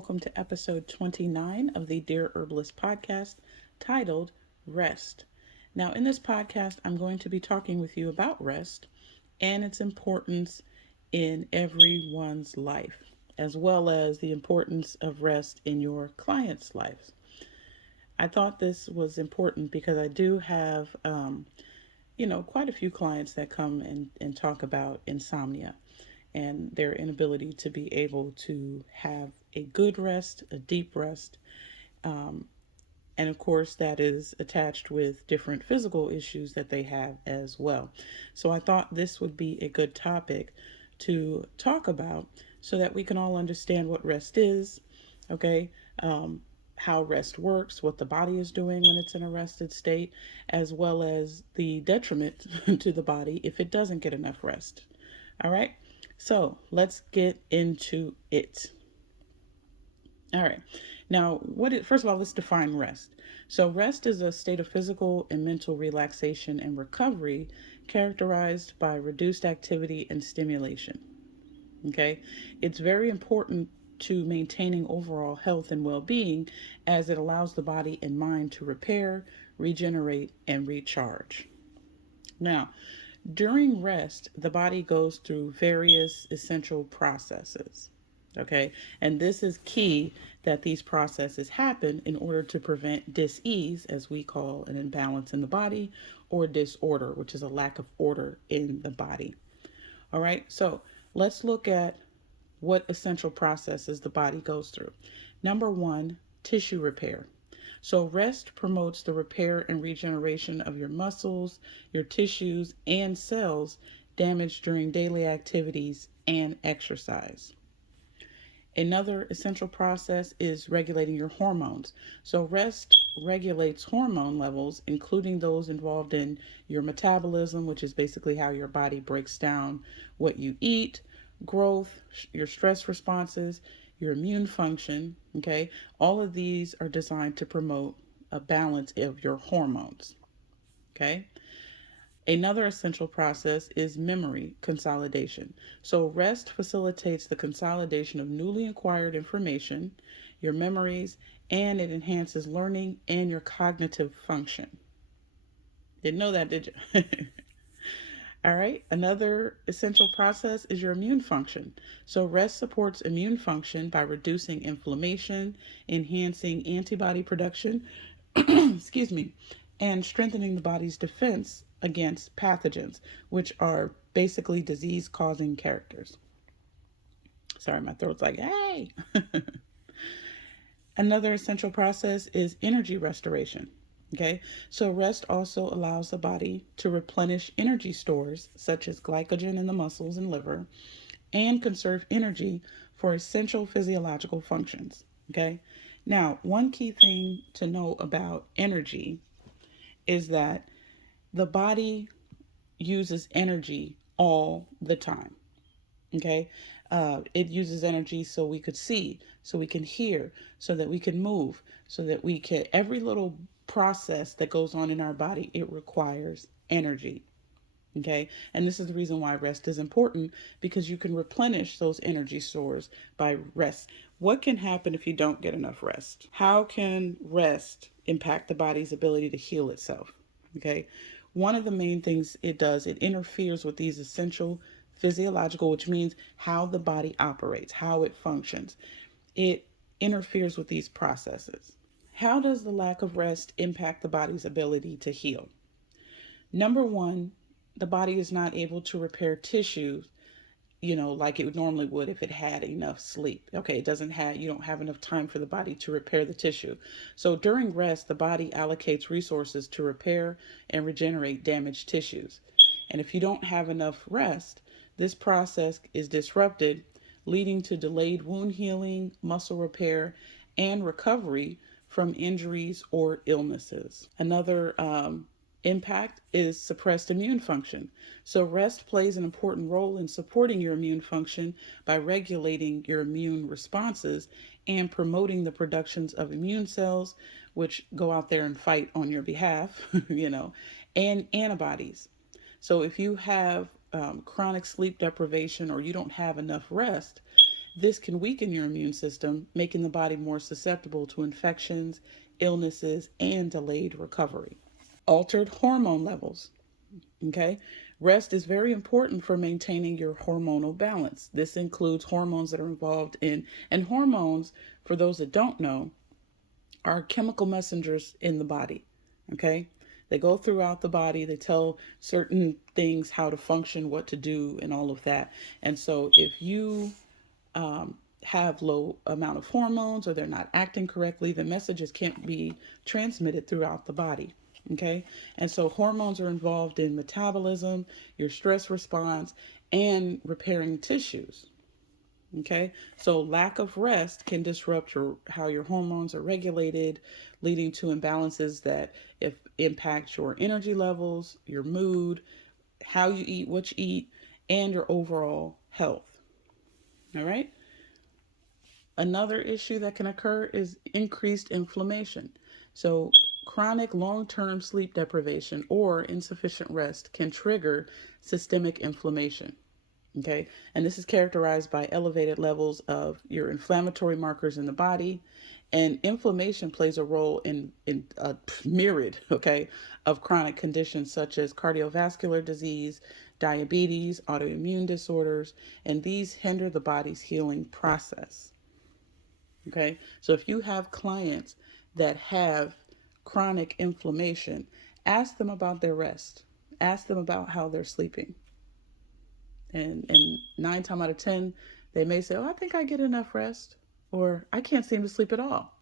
welcome to episode 29 of the Dear Herbalist Podcast titled Rest. Now, in this podcast, I'm going to be talking with you about rest and its importance in everyone's life, as well as the importance of rest in your clients' lives. I thought this was important because I do have, quite a few clients that come and talk about insomnia and their inability to be able to have a good rest, a deep rest. And of course, that is attached with different physical issues that they have as well. So I thought this would be a good topic to talk about so that we can all understand what rest is, okay? How rest works, what the body is doing when it's in a rested state, as well as the detriment to the body if it doesn't get enough rest. All right? So let's get into it. All right. Now, first of all, let's define rest. So rest is a state of physical and mental relaxation and recovery characterized by reduced activity and stimulation. Okay. It's very important to maintaining overall health and well-being as it allows the body and mind to repair, regenerate, and recharge. Now, during rest, the body goes through various essential processes. Okay, and this is key that these processes happen in order to prevent dis-ease, as we call an imbalance in the body, or disorder, which is a lack of order in the body. All right, so let's look at what essential processes the body goes through. Number one, tissue repair. So rest promotes the repair and regeneration of your muscles, your tissues, and cells damaged during daily activities and exercise. Another essential process is regulating your hormones. So rest regulates hormone levels, including those involved in your metabolism, which is basically how your body breaks down what you eat, growth, your stress responses, your immune function, okay? All of these are designed to promote a balance of your hormones, okay? Another essential process is memory consolidation. So rest facilitates the consolidation of newly acquired information, your memories, and it enhances learning and your cognitive function. Didn't know that, did you? All right. Another essential process is your immune function. So rest supports immune function by reducing inflammation, enhancing antibody production, excuse me, and strengthening the body's defense against pathogens, which are basically disease-causing characters. Sorry, my throat's like, hey. Another essential process is energy restoration. Okay, so rest also allows the body to replenish energy stores such as glycogen in the muscles and liver and conserve energy for essential physiological functions. Okay, now one key thing to know about energy is that the body uses energy all the time. Okay, it uses energy so we could see, so we can hear, so that we can move, so that we can, every little process that goes on in our body, it requires energy. Okay, and this is the reason why rest is important, because you can replenish those energy stores by rest. What can happen if you don't get enough rest? How can rest impact the body's ability to heal itself? Okay, one of the main things it does, it interferes with these essential physiological, which means how the body operates, how it functions. It interferes with these processes. How does the lack of rest impact the body's ability to heal? Number one, the body is not able to repair tissues, like it normally would if it had enough sleep. Okay, you don't have enough time for the body to repair the tissue. So during rest, the body allocates resources to repair and regenerate damaged tissues. And if you don't have enough rest, this process is disrupted, leading to delayed wound healing, muscle repair, and recovery from injuries or illnesses. Another impact is suppressed immune function. So rest plays an important role in supporting your immune function by regulating your immune responses and promoting the productions of immune cells, which go out there and fight on your behalf, and antibodies. So if you have chronic sleep deprivation or you don't have enough rest, This can weaken your immune system, making the body more susceptible to infections, illnesses, and delayed recovery. Altered hormone levels. Okay. Rest is very important for maintaining your hormonal balance. This includes hormones that are involved in, and hormones, for those that don't know, are chemical messengers in the body. Okay. They go throughout the body, they tell certain things how to function, what to do, and all of that. And so if you have low amount of hormones or they're not acting correctly, the messages can't be transmitted throughout the body. Okay. And so hormones are involved in metabolism, your stress response, and repairing tissues. Okay. So lack of rest can disrupt how your hormones are regulated, leading to imbalances that if impact your energy levels, your mood, how you eat, what you eat, and your overall health. All right. Another issue that can occur is increased inflammation. So, chronic long term sleep deprivation or insufficient rest can trigger systemic inflammation. Okay, and this is characterized by elevated levels of your inflammatory markers in the body. And inflammation plays a role in a myriad, okay, of chronic conditions such as cardiovascular disease, diabetes, autoimmune disorders, and these hinder the body's healing process. Okay, so if you have clients that have chronic inflammation, ask them about their rest. Ask them about how they're sleeping. And 9 times out of 10, they may say, "Oh, I think I get enough rest," or "I can't seem to sleep at all."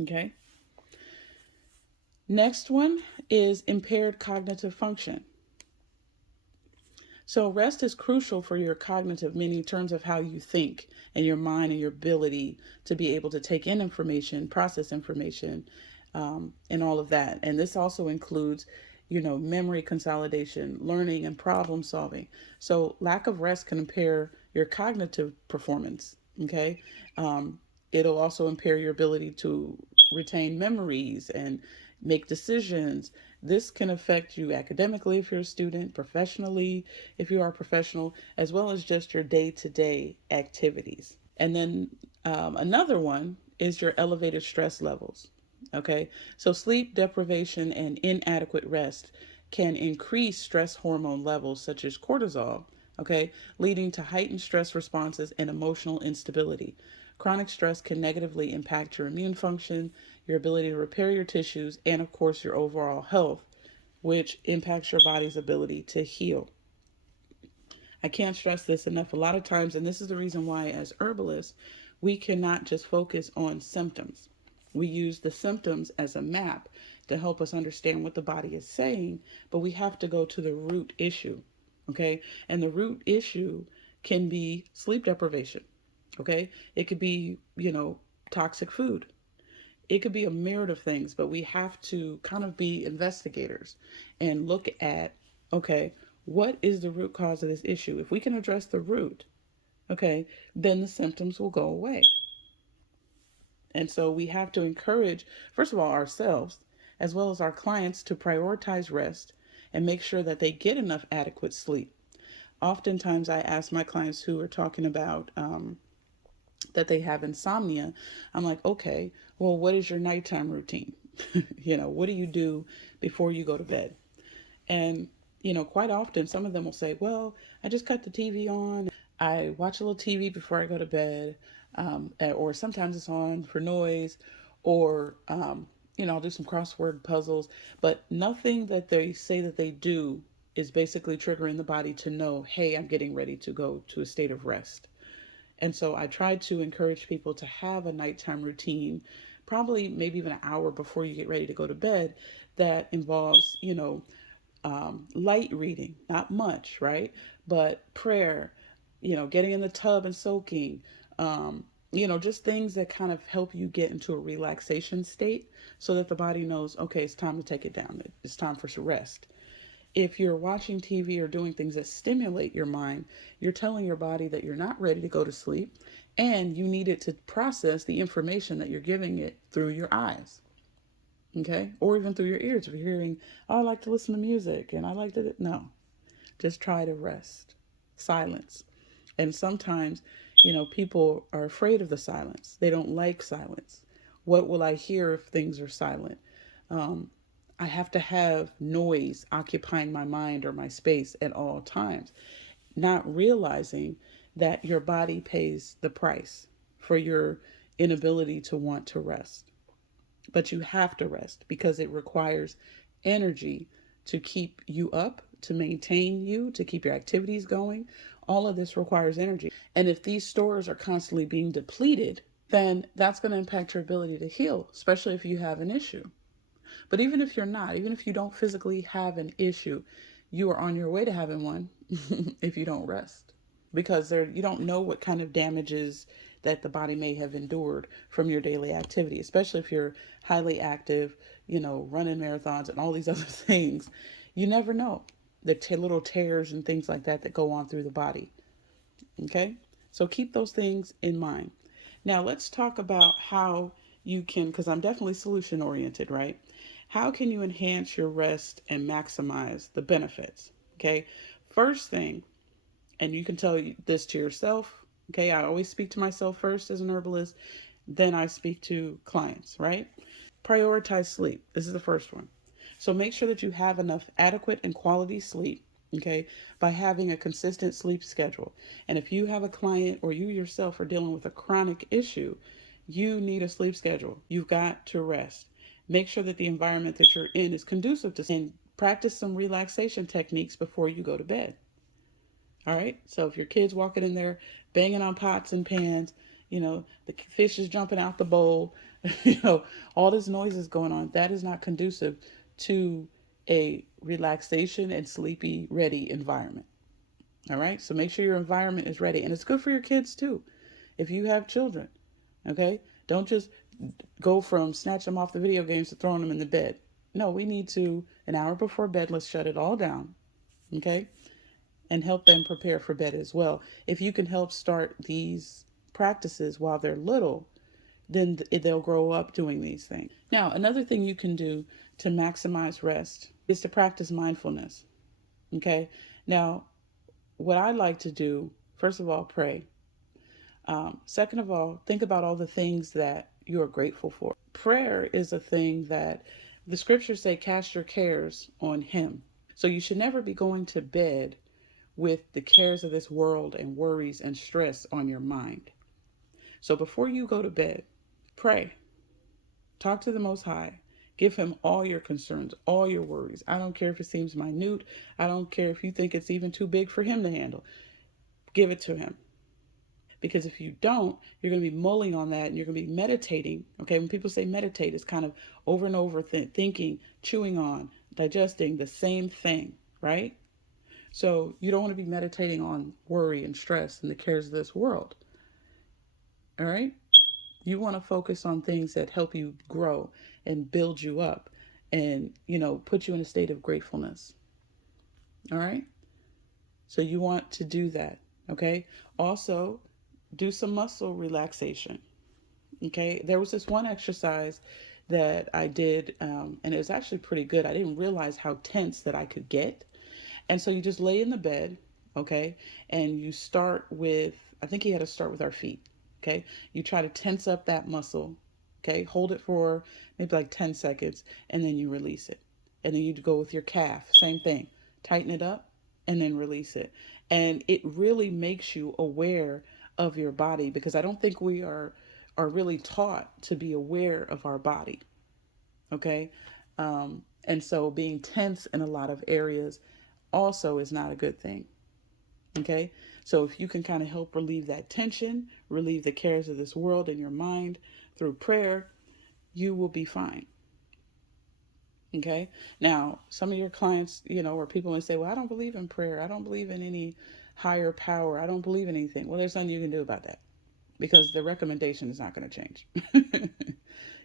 Okay. Next one is impaired cognitive function. So rest is crucial for your cognitive, meaning in terms of how you think and your mind and your ability to be able to take in information, process information, and all of that. And this also includes, memory consolidation, learning, and problem solving. So lack of rest can impair your cognitive performance. Okay. It'll also impair your ability to retain memories and make decisions. This can affect you academically if you're a student, professionally if you are a professional, as well as just your day to day activities. And then another one is your elevated stress levels. Okay, so sleep deprivation and inadequate rest can increase stress hormone levels such as cortisol, okay, leading to heightened stress responses and emotional instability. Chronic stress can negatively impact your immune function, your ability to repair your tissues, and of course, your overall health, which impacts your body's ability to heal. I can't stress this enough. A lot of times, and this is the reason why, as herbalists, we cannot just focus on symptoms. We use the symptoms as a map to help us understand what the body is saying, but we have to go to the root issue. Okay. And the root issue can be sleep deprivation. Okay. It could be, toxic food. It could be a myriad of things, but we have to kind of be investigators and look at, okay, what is the root cause of this issue? If we can address the root, okay, then the symptoms will go away. And so we have to encourage, first of all, ourselves, as well as our clients, to prioritize rest and make sure that they get enough adequate sleep. Oftentimes, I ask my clients who are talking about that they have insomnia, I'm like, okay, well, what is your nighttime routine? What do you do before you go to bed? And, quite often some of them will say, well, I just cut the TV on. I watch a little TV before I go to bed. Or sometimes it's on for noise, or, I'll do some crossword puzzles, but nothing that they say that they do is basically triggering the body to know, hey, I'm getting ready to go to a state of rest. And so I try to encourage people to have a nighttime routine, probably maybe even an hour before you get ready to go to bed, that involves, light reading, not much, right? But prayer, getting in the tub and soaking, just things that kind of help you get into a relaxation state so that the body knows, okay, it's time to take it down. It's time for some rest. If you're watching TV or doing things that stimulate your mind, you're telling your body that you're not ready to go to sleep and you need it to process the information that you're giving it through your eyes. Okay? Or even through your ears. If you're hearing, oh, I like to listen to music and I like to, no, just try to rest. Silence. And sometimes, People are afraid of the silence. They don't like silence. What will I hear if things are silent? Um, I have to have noise occupying my mind or my space at all times, not realizing that your body pays the price for your inability to want to rest. But you have to rest because it requires energy to keep you up, to maintain you, to keep your activities going. All of this requires energy. And if these stores are constantly being depleted, then that's going to impact your ability to heal, especially if you have an issue. But even if you're not, even if you don't physically have an issue, you are on your way to having one if you don't rest. Because you don't know what kind of damages that the body may have endured from your daily activity, especially if you're highly active, running marathons and all these other things. You never know the little tears and things like that that go on through the body. Okay? So keep those things in mind. Now, let's talk about how you can, because I'm definitely solution oriented, right? How can you enhance your rest and maximize the benefits? Okay? First thing, and you can tell this to yourself. Okay, I always speak to myself first as an herbalist, then I speak to clients, right? Prioritize sleep. This is the first one. So make sure that you have enough adequate and quality sleep, okay, by having a consistent sleep schedule. And if you have a client or you yourself are dealing with a chronic issue, you need a sleep schedule. You've got to rest. Make sure that the environment that you're in is conducive to, and practice some relaxation techniques before you go to bed. All right. So if your kid's walking in there banging on pots and pans, the fish is jumping out the bowl, all this noise is going on. That is not conducive to a relaxation and sleepy ready environment. All right. So make sure your environment is ready. And it's good for your kids too. If you have children, okay, don't just go from snatching them off the video games to throwing them in the bed. No, we need to, an hour before bed, let's shut it all down. Okay. And help them prepare for bed as well. If you can help start these practices while they're little, then they'll grow up doing these things. Now, another thing you can do to maximize rest is to practice mindfulness. Okay. Now, what I like to do, first of all, pray. Second of all, think about all the things that you are grateful for. Prayer is a thing that the scriptures say, cast your cares on Him. So you should never be going to bed with the cares of this world and worries and stress on your mind. So before you go to bed, pray. Talk to the Most High. Give Him all your concerns, all your worries. I don't care if it seems minute. I don't care if you think it's even too big for Him to handle. Give it to Him. Because if you don't, you're going to be mulling on that and you're going to be meditating. Okay, when people say meditate, it's kind of over and over thinking, chewing on, digesting the same thing, right? So you don't want to be meditating on worry and stress and the cares of this world. All right? You want to focus on things that help you grow and build you up and, put you in a state of gratefulness. All right? So you want to do that. Okay? Also, do some muscle relaxation. Okay? There was this one exercise that I did, and it was actually pretty good. I didn't realize how tense that I could get. And so you just lay in the bed, okay? And you start with, I think you had to start with our feet, okay? You try to tense up that muscle, okay? Hold it for maybe like 10 seconds, and then you release it. And then you go with your calf, same thing. Tighten it up, and then release it. And it really makes you aware of your body, because I don't think we are really taught to be aware of our body, okay? And so being tense in a lot of areas also is not a good thing. Okay. So if you can kind of help relieve that tension, relieve the cares of this world in your mind through prayer, you will be fine. Okay. Now, some of your clients, or people may say, well, I don't believe in prayer. I don't believe in any higher power. I don't believe in anything. Well, there's nothing you can do about that because the recommendation is not going to change.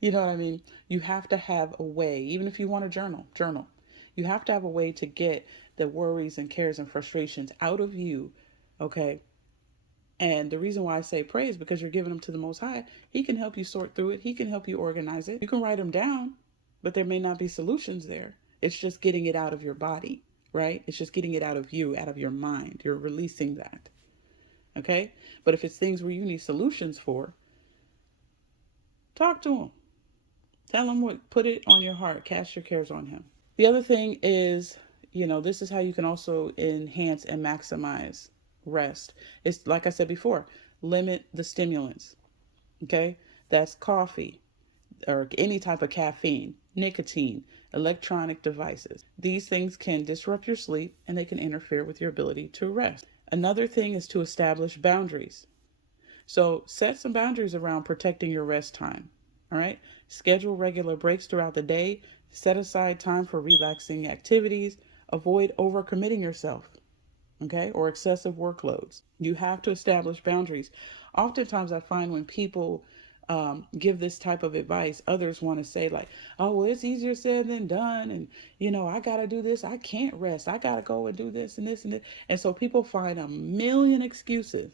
You know what I mean? You have to have a way, even if you want to journal. You have to have a way to get the worries and cares and frustrations out of you, okay? And the reason why I say pray is because you're giving them to the Most High. He can help you sort through it. He can help you organize it. You can write them down, but there may not be solutions there. It's just getting it out of your body, right? It's just getting it out of you, out of your mind. You're releasing that, Okay. But if it's things where you need solutions for, talk to him. Tell him what, put it on your heart, cast your cares on him. The other thing is, this is how you can also enhance and maximize rest. It's like I said before, limit the stimulants. Okay. That's coffee or any type of caffeine, nicotine, electronic devices. These things can disrupt your sleep and they can interfere with your ability to rest. Another thing is to establish boundaries. So set some boundaries around protecting your rest time. All right. Schedule regular breaks throughout the day. Set aside time for relaxing activities. Avoid overcommitting yourself, okay, or excessive workloads. You have to establish boundaries. Oftentimes, I find when people give this type of advice, others want to say, like, oh, well, it's easier said than done. And, I got to do this. I can't rest. I got to go and do this and this and this. And so people find a million excuses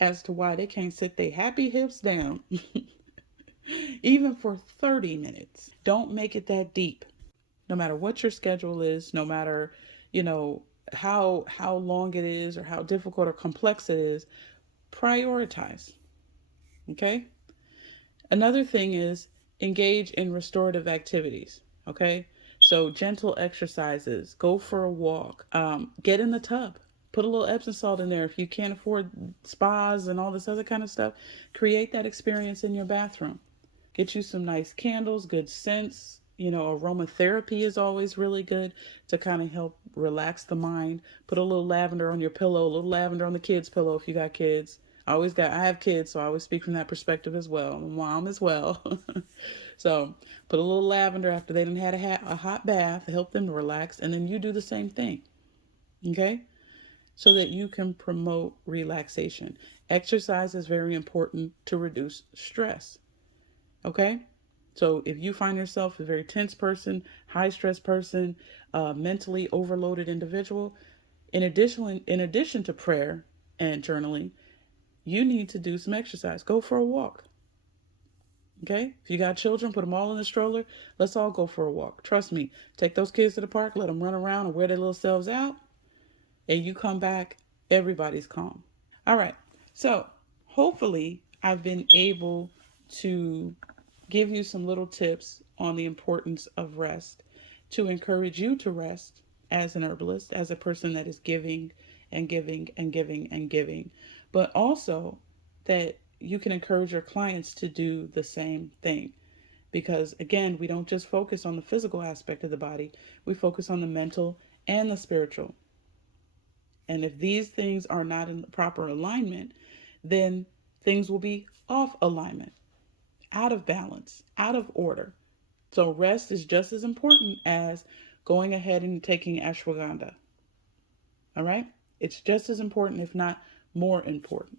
as to why they can't sit their happy hips down, even for 30 minutes. Don't make it that deep. No matter what your schedule is, no matter, you know, how long it is or how difficult or complex it is, prioritize. Okay? Another thing is engage in restorative activities. Okay? So gentle exercises, go for a walk, get in the tub. Put a little Epsom salt in there if you can't afford spas and all this other kind of stuff. Create that experience in your bathroom. Get you some nice candles, good scents. Aromatherapy is always really good to kind of help relax the mind. Put a little lavender on your pillow, a little lavender on the kids' pillow if you got kids. I have kids, so I always speak from that perspective as well. I'm a mom as well. So put a little lavender after they done had a hot bath to help them to relax, and then you do the same thing. Okay? So that you can promote relaxation. Exercise is very important to reduce stress. Okay? So if you find yourself a very tense person, high stress person, mentally overloaded individual, in addition to prayer and journaling, you need to do some exercise. Go for a walk. Okay? If you got children, put them all in the stroller. Let's all go for a walk. Trust me. Take those kids to the park, let them run around and wear their little selves out, and you come back, everybody's calm. All right. So hopefully I've been able to give you some little tips on the importance of rest to encourage you to rest as an herbalist, as a person that is giving and giving and giving and giving, but also that you can encourage your clients to do the same thing. Because again, we don't just focus on the physical aspect of the body, we focus on the mental and the spiritual. And if these things are not in the proper alignment, then things will be off alignment, out of balance, out of order. So rest is just as important as going ahead and taking ashwagandha. All right? It's just as important, if not more important.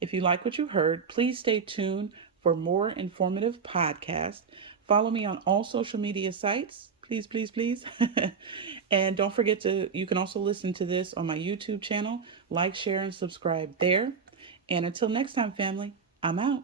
If you like what you heard, please stay tuned for more informative podcasts. Follow me on all social media sites. Please, please, please. And don't forget you can also listen to this on my YouTube channel. Like, share, and subscribe there. And until next time, family, I'm out.